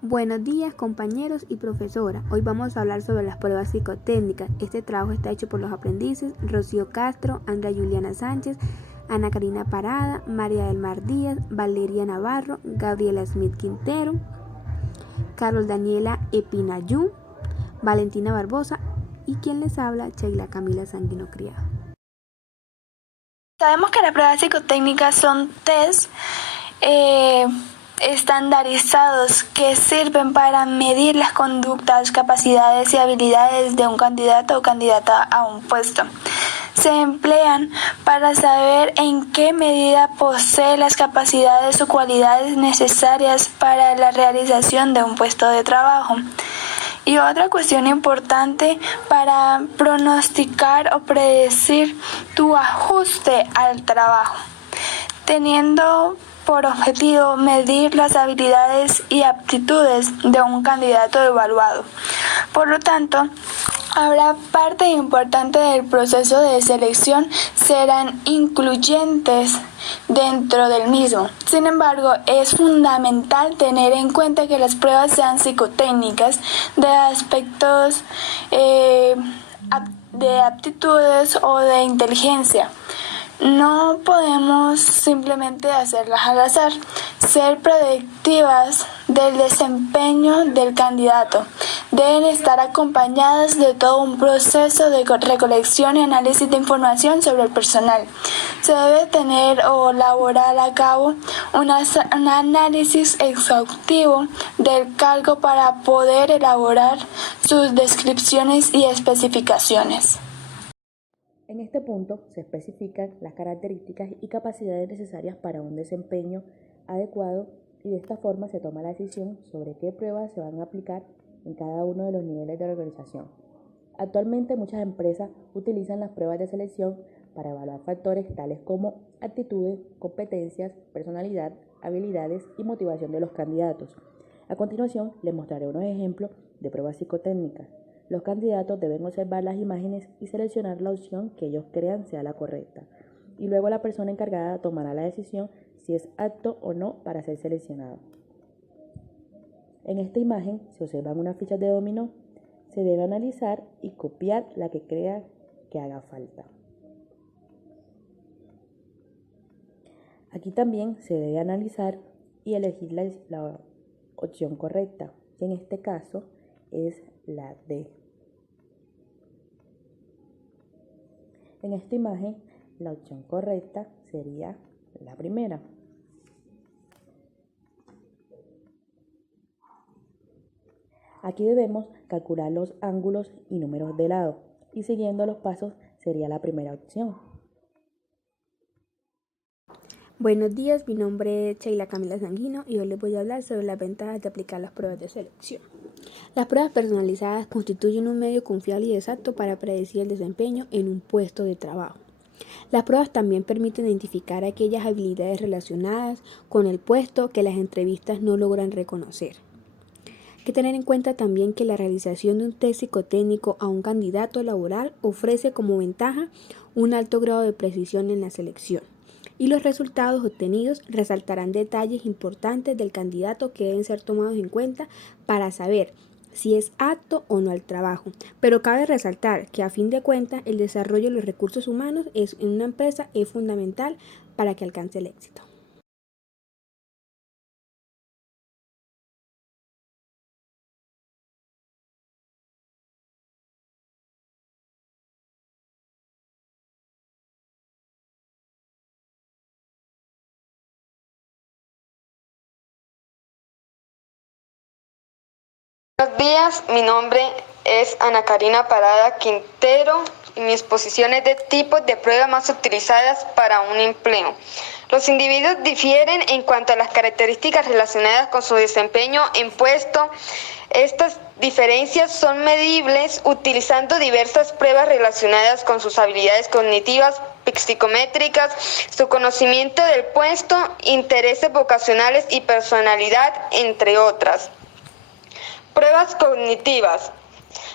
Buenos días compañeros y profesora. Hoy vamos a hablar sobre las pruebas psicotécnicas. Este trabajo está hecho por los aprendices Rocío Castro, Andrea Juliana Sánchez, Ana Karina Parada, María del Mar Díaz, Valeria Navarro, Gabriela Smith Quintero, Carlos Daniela Epinayú, Valentina Barbosa y quien les habla, Sheila Camila Sanguino Criado. Sabemos que las pruebas psicotécnicas son test estandarizados que sirven para medir las conductas, capacidades y habilidades de un candidato o candidata a un puesto. Se emplean para saber en qué medida posee las capacidades o cualidades necesarias para la realización de un puesto de trabajo. Y otra cuestión importante para pronosticar o predecir tu ajuste al trabajo, teniendo por objetivo medir las habilidades y aptitudes de un candidato evaluado. Por lo tanto, habrá parte importante del proceso de selección serán incluyentes dentro del mismo. Sin embargo, es fundamental tener en cuenta que las pruebas sean psicotécnicas de aspectos de aptitudes o de inteligencia. No podemos simplemente hacerlas al azar, ser predictivas del desempeño del candidato. Deben estar acompañadas de todo un proceso de recolección y análisis de información sobre el personal. Se debe tener o elaborar a cabo un análisis exhaustivo del cargo para poder elaborar sus descripciones y especificaciones. En este punto se especifican las características y capacidades necesarias para un desempeño adecuado y de esta forma se toma la decisión sobre qué pruebas se van a aplicar en cada uno de los niveles de la organización. Actualmente muchas empresas utilizan las pruebas de selección para evaluar factores tales como actitudes, competencias, personalidad, habilidades y motivación de los candidatos. A continuación les mostraré unos ejemplos de pruebas psicotécnicas. Los candidatos deben observar las imágenes y seleccionar la opción que ellos crean sea la correcta. Y luego la persona encargada tomará la decisión si es apto o no para ser seleccionado. En esta imagen se observan unas fichas de dominó. Se debe analizar y copiar la que crea que haga falta. Aquí también se debe analizar y elegir la opción correcta, que en este caso es la D. En esta imagen, la opción correcta sería la primera. Aquí debemos calcular los ángulos y números de lado, y siguiendo los pasos sería la primera opción. Buenos días, mi nombre es Sheila Camila Sanguino y hoy les voy a hablar sobre las ventajas de aplicar las pruebas de selección. Las pruebas personalizadas constituyen un medio confiable y exacto para predecir el desempeño en un puesto de trabajo. Las pruebas también permiten identificar aquellas habilidades relacionadas con el puesto que las entrevistas no logran reconocer. Hay que tener en cuenta también que la realización de un test psicotécnico a un candidato laboral ofrece como ventaja un alto grado de precisión en la selección. Y los resultados obtenidos resaltarán detalles importantes del candidato que deben ser tomados en cuenta para saber si es apto o no al trabajo. Pero cabe resaltar que a fin de cuentas el desarrollo de los recursos humanos en una empresa es fundamental para que alcance el éxito. Buenos días, mi nombre es Ana Karina Parada Quintero y mi exposición es de tipos de pruebas más utilizadas para un empleo. Los individuos difieren en cuanto a las características relacionadas con su desempeño en puesto. Estas diferencias son medibles utilizando diversas pruebas relacionadas con sus habilidades cognitivas, psicométricas, su conocimiento del puesto, intereses vocacionales y personalidad, entre otras. Pruebas cognitivas.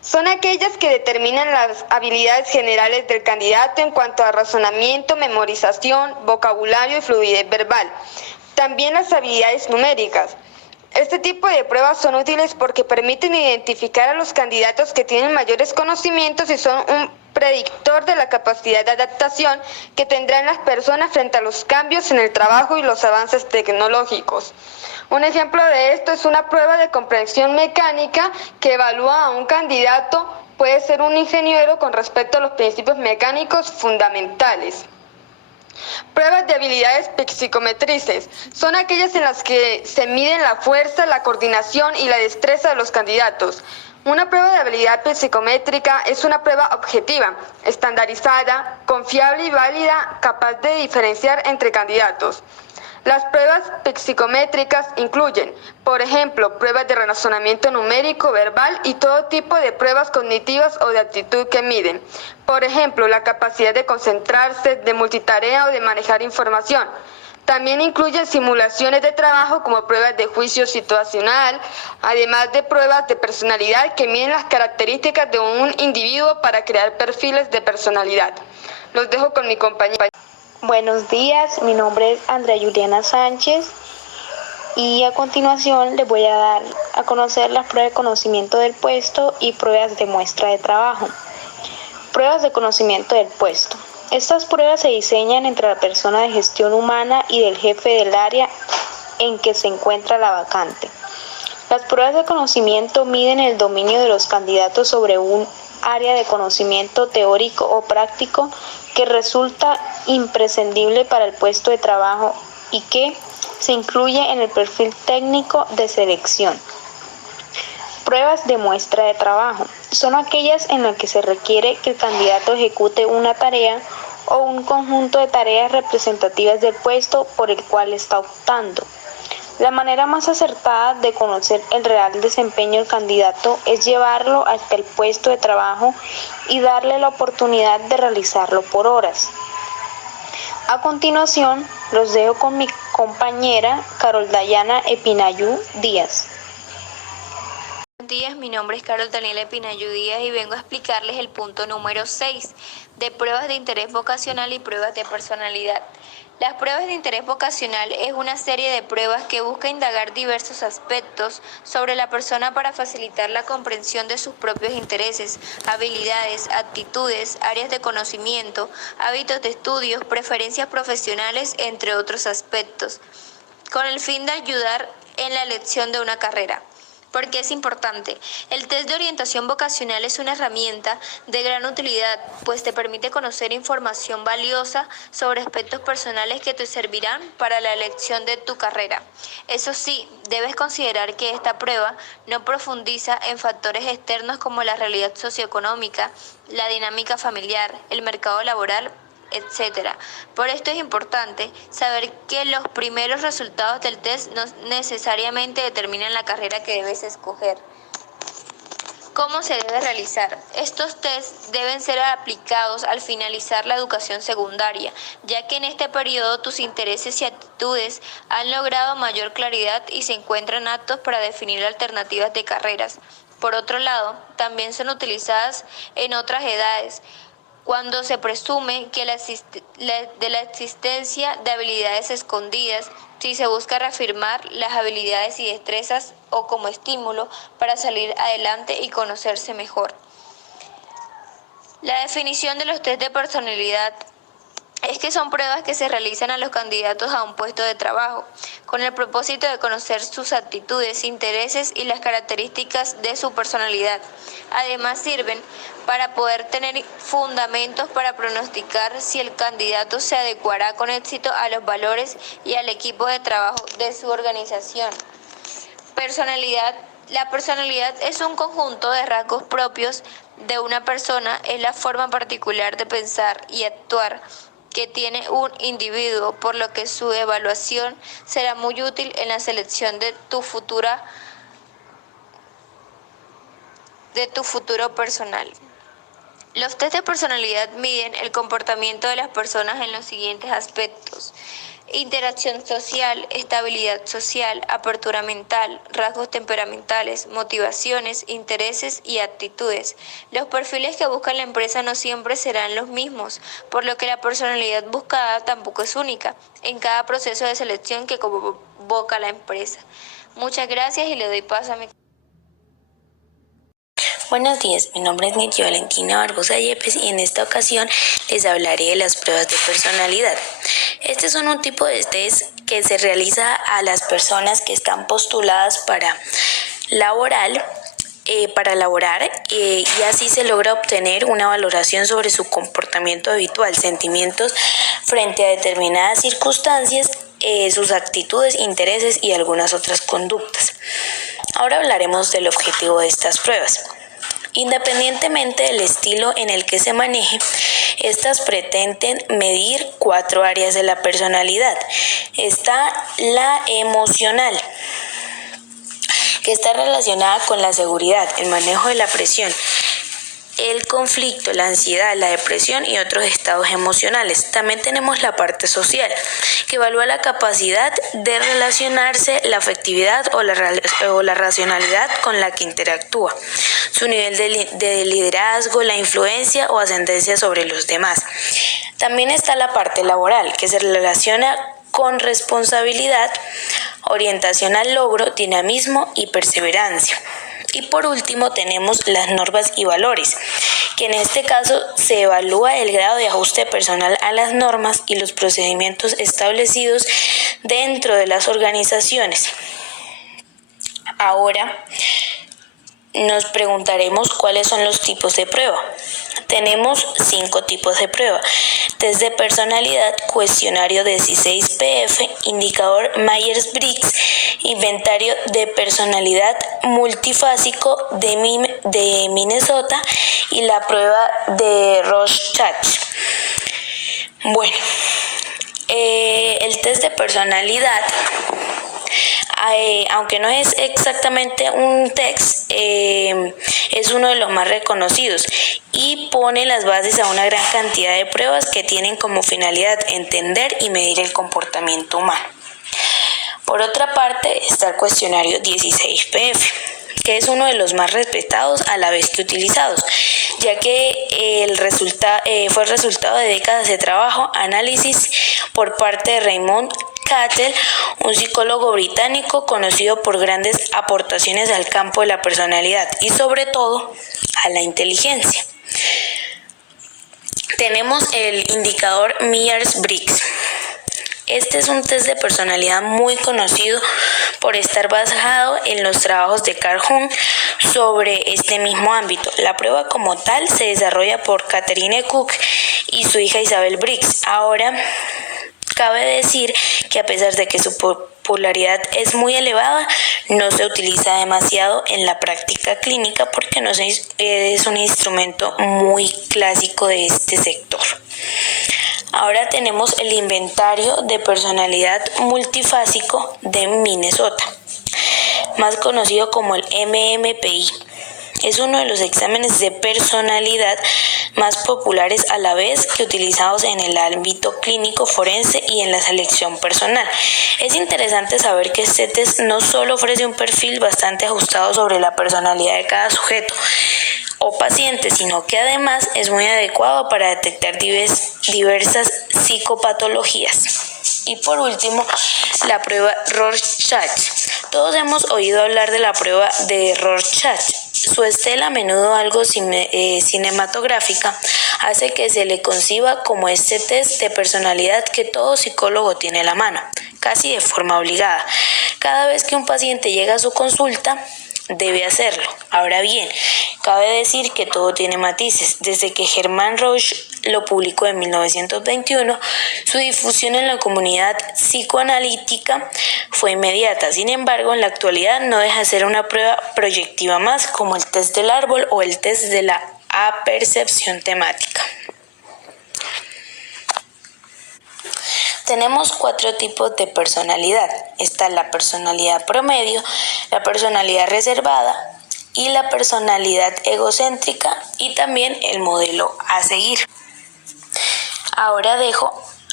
Son aquellas que determinan las habilidades generales del candidato en cuanto a razonamiento, memorización, vocabulario y fluidez verbal. También las habilidades numéricas. Este tipo de pruebas son útiles porque permiten identificar a los candidatos que tienen mayores conocimientos y son un predictor de la capacidad de adaptación que tendrán las personas frente a los cambios en el trabajo y los avances tecnológicos. Un ejemplo de esto es una prueba de comprensión mecánica que evalúa a un candidato, puede ser un ingeniero, con respecto a los principios mecánicos fundamentales. Pruebas de habilidades psicometrices son aquellas en las que se miden la fuerza, la coordinación y la destreza de los candidatos. Una prueba de habilidad psicométrica es una prueba objetiva, estandarizada, confiable y válida, capaz de diferenciar entre candidatos. Las pruebas psicométricas incluyen, por ejemplo, pruebas de razonamiento numérico, verbal y todo tipo de pruebas cognitivas o de actitud que miden. Por ejemplo, la capacidad de concentrarse, de multitarea o de manejar información. También incluyen simulaciones de trabajo como pruebas de juicio situacional, además de pruebas de personalidad que miden las características de un individuo para crear perfiles de personalidad. Los dejo con mi compañera. Buenos días, mi nombre es Andrea Juliana Sánchez y a continuación les voy a dar a conocer las pruebas de conocimiento del puesto y pruebas de muestra de trabajo. Pruebas de conocimiento del puesto. Estas pruebas se diseñan entre la persona de gestión humana y del jefe del área en que se encuentra la vacante. Las pruebas de conocimiento miden el dominio de los candidatos sobre un área de conocimiento teórico o práctico que resulta imprescindible para el puesto de trabajo y que se incluye en el perfil técnico de selección. Pruebas de muestra de trabajo son aquellas en las que se requiere que el candidato ejecute una tarea o un conjunto de tareas representativas del puesto por el cual está optando. La manera más acertada de conocer el real desempeño del candidato es llevarlo hasta el puesto de trabajo y darle la oportunidad de realizarlo por horas. A continuación, los dejo con mi compañera Carol Dayana Epinayú Díaz. Buenos días, mi nombre es Carol Daniela Epinayú Díaz y vengo a explicarles el punto número 6 de pruebas de interés vocacional y pruebas de personalidad. Las pruebas de interés vocacional es una serie de pruebas que busca indagar diversos aspectos sobre la persona para facilitar la comprensión de sus propios intereses, habilidades, actitudes, áreas de conocimiento, hábitos de estudios, preferencias profesionales, entre otros aspectos, con el fin de ayudar en la elección de una carrera. ¿Por qué es importante? El test de orientación vocacional es una herramienta de gran utilidad, pues te permite conocer información valiosa sobre aspectos personales que te servirán para la elección de tu carrera. Eso sí, debes considerar que esta prueba no profundiza en factores externos como la realidad socioeconómica, la dinámica familiar, el mercado laboral, etc. Por esto es importante saber que los primeros resultados del test no necesariamente determinan la carrera que debes escoger. ¿Cómo se debe realizar? Estos tests deben ser aplicados al finalizar la educación secundaria, ya que en este periodo tus intereses y actitudes han logrado mayor claridad y se encuentran aptos para definir alternativas de carreras. Por otro lado, también son utilizadas en otras edades, cuando se presume que de la existencia de habilidades escondidas, si se busca reafirmar las habilidades y destrezas o como estímulo para salir adelante y conocerse mejor. La definición de los test de personalidad es que son pruebas que se realizan a los candidatos a un puesto de trabajo, con el propósito de conocer sus actitudes, intereses y las características de su personalidad. Además sirven para poder tener fundamentos para pronosticar si el candidato se adecuará con éxito a los valores y al equipo de trabajo de su organización. Personalidad. La personalidad es un conjunto de rasgos propios de una persona, es la forma particular de pensar y actuar que tiene un individuo, por lo que su evaluación será muy útil en la selección de tu futuro personal. Los test de personalidad miden el comportamiento de las personas en los siguientes aspectos: interacción social, estabilidad social, apertura mental, rasgos temperamentales, motivaciones, intereses y actitudes. Los perfiles que busca la empresa no siempre serán los mismos, por lo que la personalidad buscada tampoco es única en cada proceso de selección que convoca la empresa. Muchas gracias y le doy paso a mi... Buenos días, mi nombre es Nietzsche Valentina Barbosa Yepes y en esta ocasión les hablaré de las pruebas de personalidad. Este son un tipo de test que se realiza a las personas que están postuladas para laborar y así se logra obtener una valoración sobre su comportamiento habitual, sentimientos frente a determinadas circunstancias, sus actitudes, intereses y algunas otras conductas. Ahora hablaremos del objetivo de estas pruebas. Independientemente del estilo en el que se maneje, estas pretenden medir 4 áreas de la personalidad. Está la emocional, que está relacionada con la seguridad, el manejo de la presión, el conflicto, la ansiedad, la depresión y otros estados emocionales. También tenemos la parte social, que evalúa la capacidad de relacionarse, la afectividad o la racionalidad con la que interactúa, su nivel de liderazgo, la influencia o ascendencia sobre los demás. También está la parte laboral, que se relaciona con responsabilidad, orientación al logro, dinamismo y perseverancia. Y por último tenemos las normas y valores, que en este caso se evalúa el grado de ajuste personal a las normas y los procedimientos establecidos dentro de las organizaciones. Ahora nos preguntaremos cuáles son los tipos de prueba. Tenemos 5 tipos de prueba: test de personalidad, cuestionario 16 PF, indicador Myers-Briggs, inventario de personalidad multifásico de Minnesota y la prueba de Rorschach. Bueno, el test de personalidad, aunque no es exactamente un test, es uno de los más reconocidos y pone las bases a una gran cantidad de pruebas que tienen como finalidad entender y medir el comportamiento humano. Por otra parte está el cuestionario 16 PF, que es uno de los más respetados a la vez que utilizados, ya que fue el resultado de décadas de trabajo, análisis por parte de Raymond Cattell, un psicólogo británico conocido por grandes aportaciones al campo de la personalidad y sobre todo a la inteligencia. Tenemos el indicador Myers-Briggs. Este es un test de personalidad muy conocido por estar basado en los trabajos de Carl Jung sobre este mismo ámbito. La prueba como tal se desarrolla por Catherine Cook y su hija Isabel Briggs. Ahora, cabe decir que a pesar de que su popularidad es muy elevada, no se utiliza demasiado en la práctica clínica porque no es un instrumento muy clásico de este sector. Ahora tenemos el inventario de personalidad multifásico de Minnesota, más conocido como el MMPI. Es uno de los exámenes de personalidad más populares a la vez que utilizados en el ámbito clínico forense y en la selección personal. Es interesante saber que este test no solo ofrece un perfil bastante ajustado sobre la personalidad de cada sujeto o paciente, sino que además es muy adecuado para detectar diversas psicopatologías. Y por último, la prueba Rorschach. Todos hemos oído hablar de la prueba de Rorschach. Su estela, a menudo algo cinematográfica, hace que se le conciba como este test de personalidad que todo psicólogo tiene a la mano, casi de forma obligada. Cada vez que un paciente llega a su consulta, debe hacerlo. Ahora bien, cabe decir que todo tiene matices. Desde que Germán Rauch lo publicó en 1921, su difusión en la comunidad psicoanalítica fue inmediata. Sin embargo, en la actualidad no deja de ser una prueba proyectiva más, como el test del árbol o el test de la apercepción temática. Tenemos 4 tipos de personalidad. Está la personalidad promedio, la personalidad reservada y la personalidad egocéntrica y también el modelo a seguir. Ahora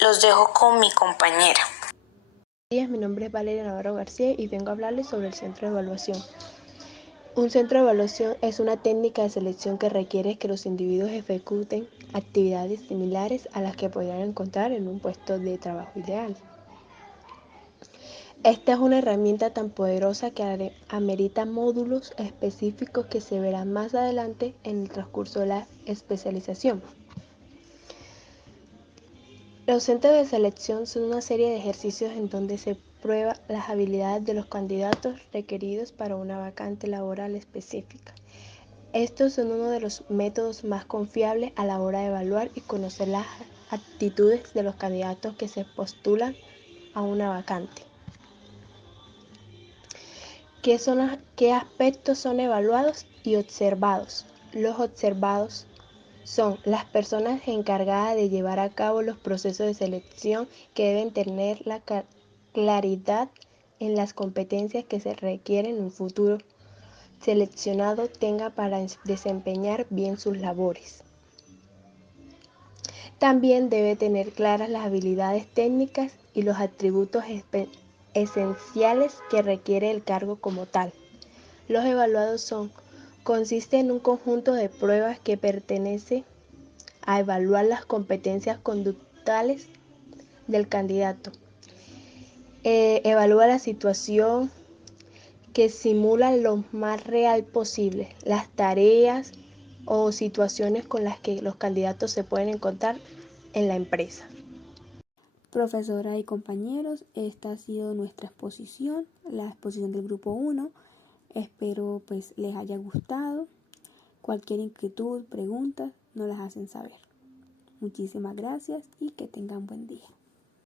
los dejo con mi compañera. Buenos días, mi nombre es Valeria Navarro García y vengo a hablarles sobre el centro de evaluación. Un centro de evaluación es una técnica de selección que requiere que los individuos ejecuten actividades similares a las que podrían encontrar en un puesto de trabajo ideal. Esta es una herramienta tan poderosa que amerita módulos específicos que se verán más adelante en el transcurso de la especialización. Los centros de selección son una serie de ejercicios en donde se prueba las habilidades de los candidatos requeridos para una vacante laboral específica. Estos son uno de los métodos más confiables a la hora de evaluar y conocer las actitudes de los candidatos que se postulan a una vacante. ¿Qué aspectos son evaluados y observados? Los observados son las personas encargadas de llevar a cabo los procesos de selección que deben tener la claridad en las competencias que se requieren en un futuro seleccionado tenga para desempeñar bien sus labores. También debe tener claras las habilidades técnicas y los atributos esenciales que requiere el cargo como tal. Los evaluados consiste en un conjunto de pruebas que pertenece a evaluar las competencias conductuales del candidato. Evalúa la situación que simula lo más real posible, las tareas o situaciones con las que los candidatos se pueden encontrar en la empresa. Profesora y compañeros, esta ha sido nuestra exposición, la exposición del grupo 1. Espero pues les haya gustado. Cualquier inquietud, preguntas, nos las hacen saber. Muchísimas gracias y que tengan buen día.